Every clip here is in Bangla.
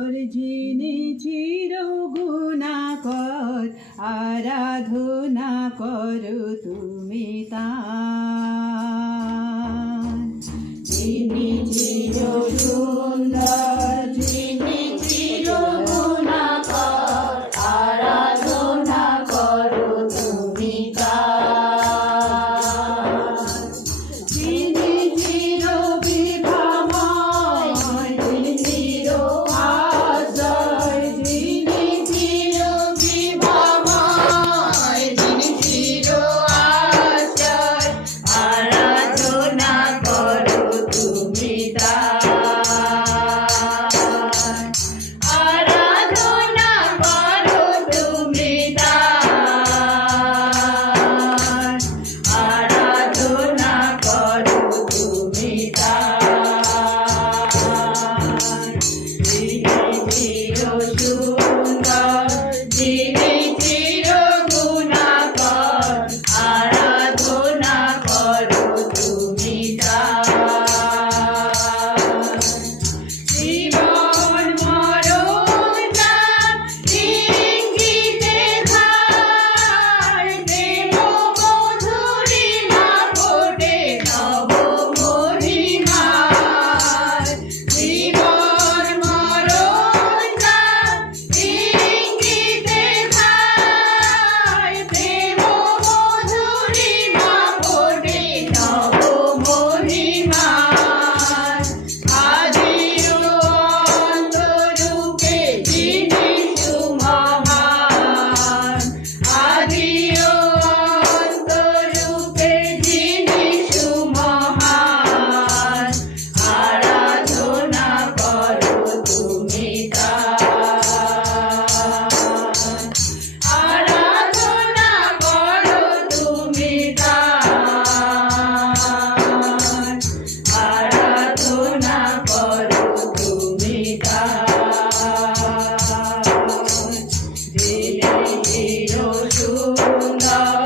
গুণাকর, যিনি চির গুণাকর, আরাধনা করো তুমি তার। যিনি চির সুন্দর, যিনি চির গুণাকর, আরাধনা করো তুমি তার। যিনি চির বিভাময়, যিনি চির আশ্রয়, যিনি চির বিভাময়, যিনি চির আশ্রয়, আরাধনা করো তুমি তার। আরাধনা করো তুমি তার। আরাধনা করো তুমি তার। যিনি চির সুন্দর, যিনি চির গুণাকর, আরাধনা করো তুমি তার। জীবন মরণ তার ইঙ্গিতে ধার, প্রেম মধুরিমা ফোটে নব মহিমার। জীবন মরণ তার ইঙ্গিতে ধার, প্রেম মধুরিমা ফোটে নব মহিমার। আদিও অন্তরূপে যিনি সুমহান, আদিও অন্তরূপে যিনি সুমহান, আরাধনা করো তুমি তার। আরাধনা করো তুমি তার। আরাধনা করো তুমি তার। যিনি চির সুন্দর,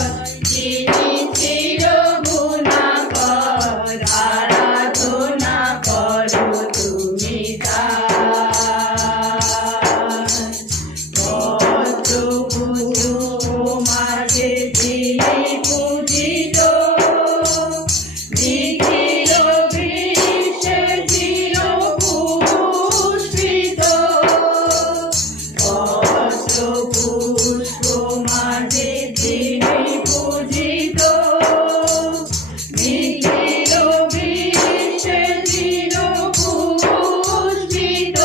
যিনি চির গুণাকর, আরাধনা করো তুমি তার। কত পুজো মাঝে যিনি পূজিত, নিখিল বিশ্বে চির পুষ্পিত। কত পুষ্প মাঝে যিনি পূজিত, নিখিল বিশ্বে চির পুষ্পিত।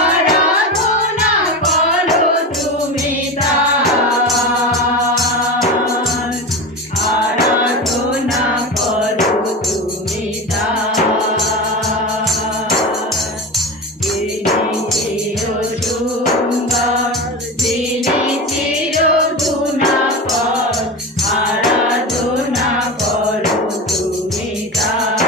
আরাধনা করো তুমি তার। আরাধনা করো তুমি তার। যিনি চির সুন্দর, যিনি চির গুণাকর, আরাধনা করো তুমি তার।